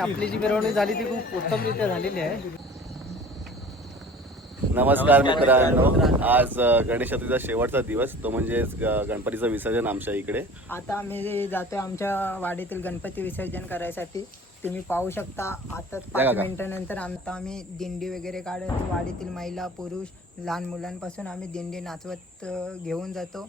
आपली जी मिरवणूक झाली ती खूप उत्तमरित्या झालेली आहे. नमस्कार मित्रांनो. आज गणेश चतुर्थीचा शेवटचा दिवस. तो म्हणजेच ग- गणपतीचं विसर्जन आमच्या इकडे. आता आम्ही जातोय आमच्या वाडीतील गणपती विसर्जन करायसाठी तुम्ही पाहू शकता. आता पाच काका. मिनिटानंतर आता आम्ही दिंडी वगैरे काढत वाडीतील महिला पुरुष लहान मुलांपासून आम्ही दिंडी नाचवत अ, घेऊन जातो.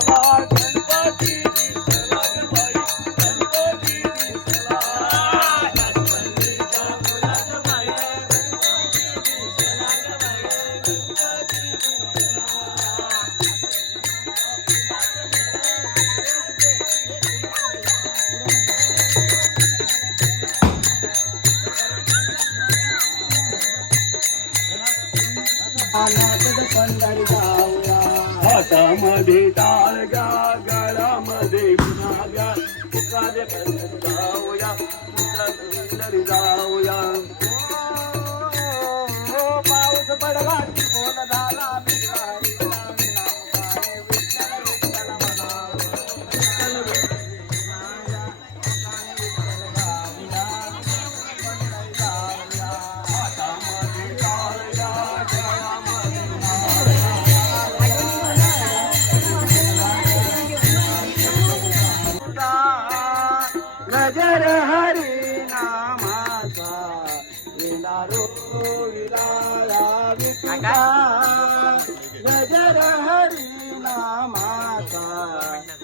विठुला नजर हरी नामाचा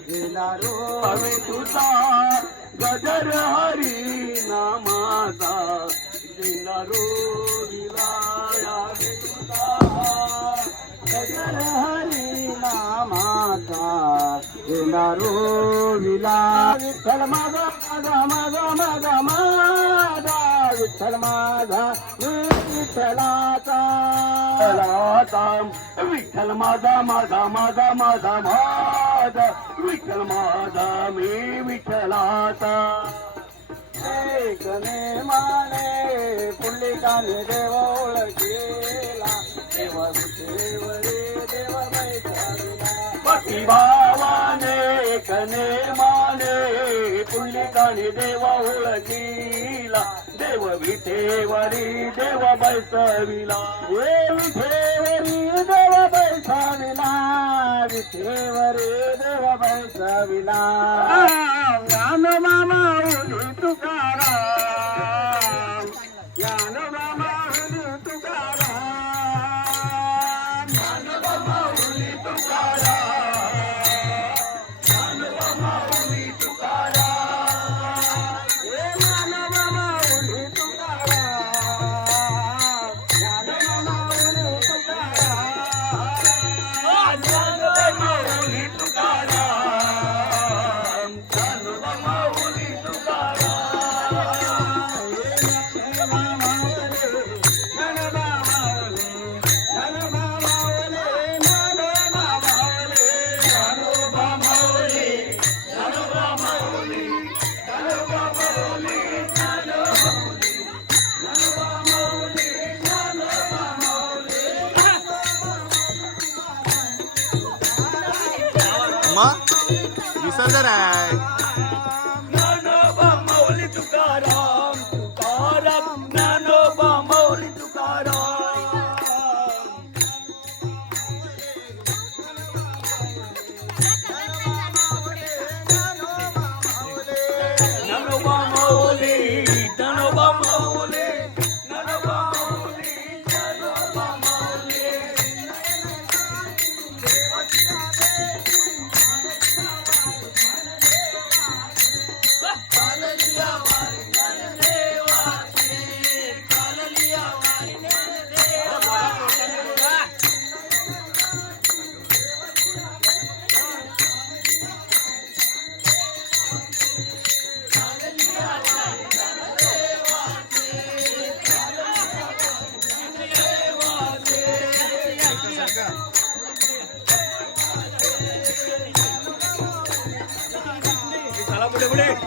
विलारो विठुला गजर हरी नामाचा विलारो विलाया गजर हरी नामाचा येणारो विला विठ्ठल माझा माझा माझा माझा माझा विठ्ठल माझा विठ्ठलाचा. विठ्ठलाचा. विठ्ठल माझा माझा माझा माझा माझा. विठ्ठल माझा मी विठ्ठलाचा. एकने माने पुल्लिकाने देव ओळखीला. देव देव भक्ती भावाने एकने माने पुल्लिकाने देव ओळखीला. देव विठेवरी देव बैसविला हे विठेवरी देव बैसविला विठेवरी देव बैसविला ज्ञान मामा तुकारा विसर्जन आहे.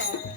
Yeah.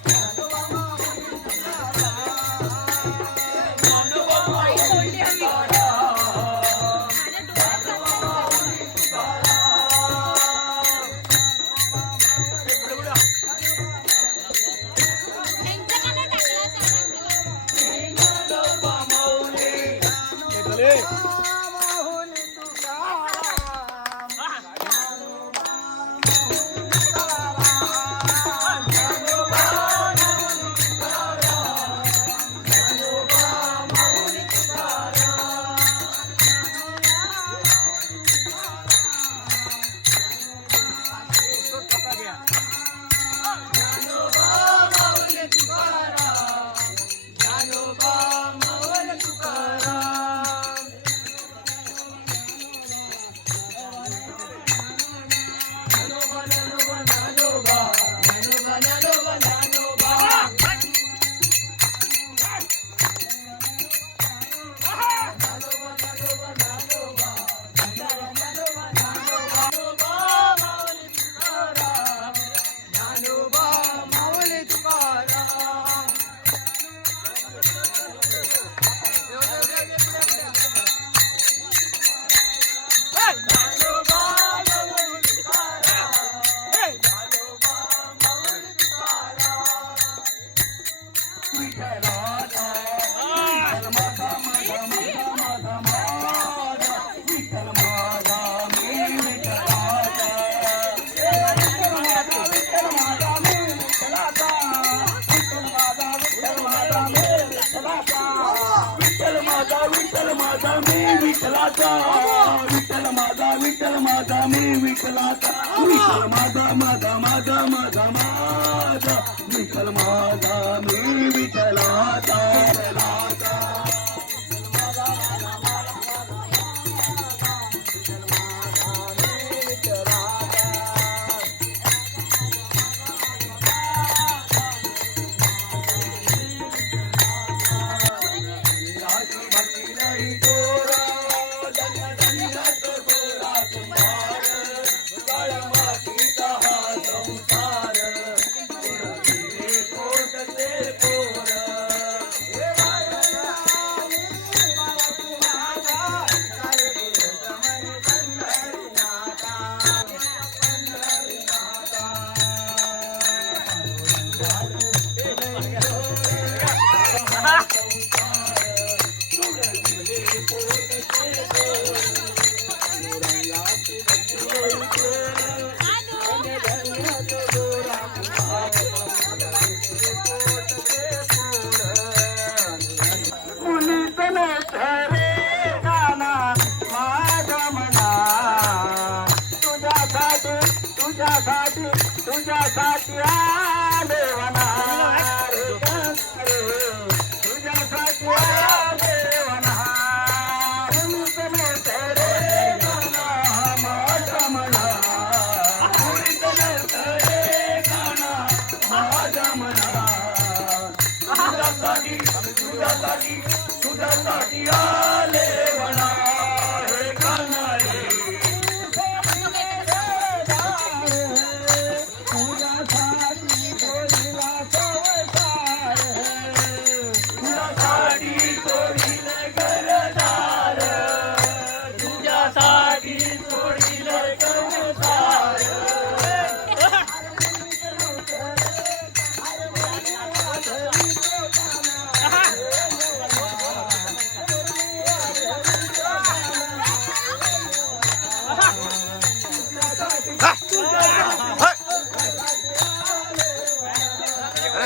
right.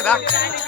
Back.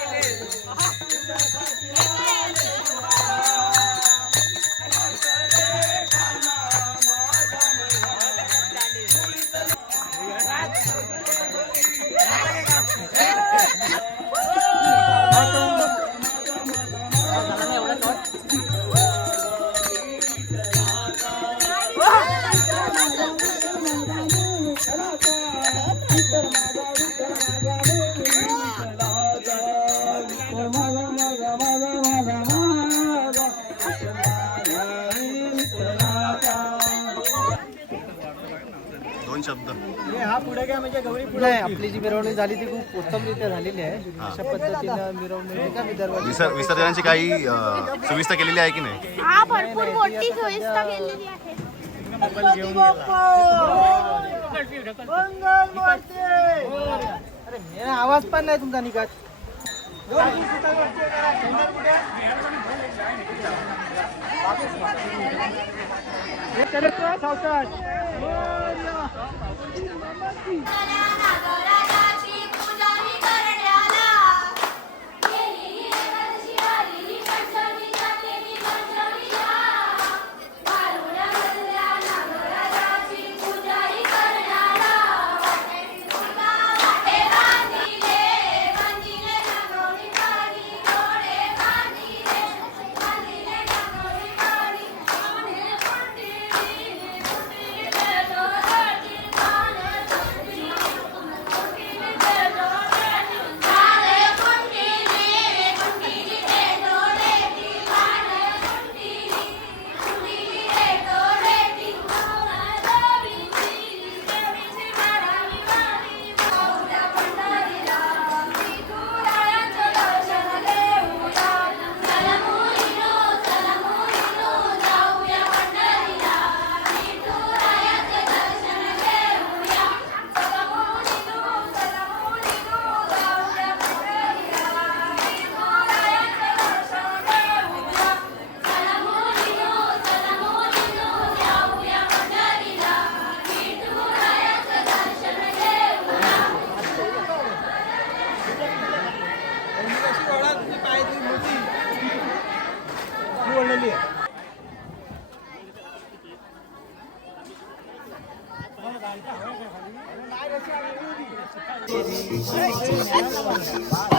नाही आपली जी मिरवणूक झाली ती खूप उत्तमरित्या झालेली आहे. अशा पद्धतीनं मिरवणूक का दरवर्षी विसर विसर्जनाची काही अं, सुविधा केलेली आहे की नाही? हा भरपूर मोठी सोयीस्ता केलेली आहे. अरे मेरा आवाज पण नाही तुमचा Thank you. 们。哎，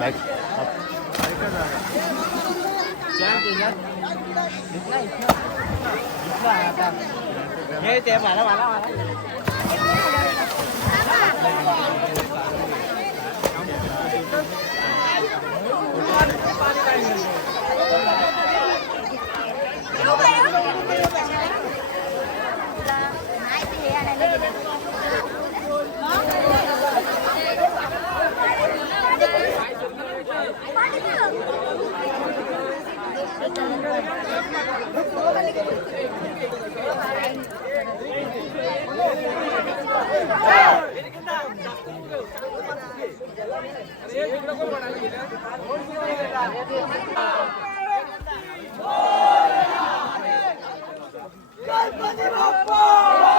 Đấy. Gol Padre Bappa!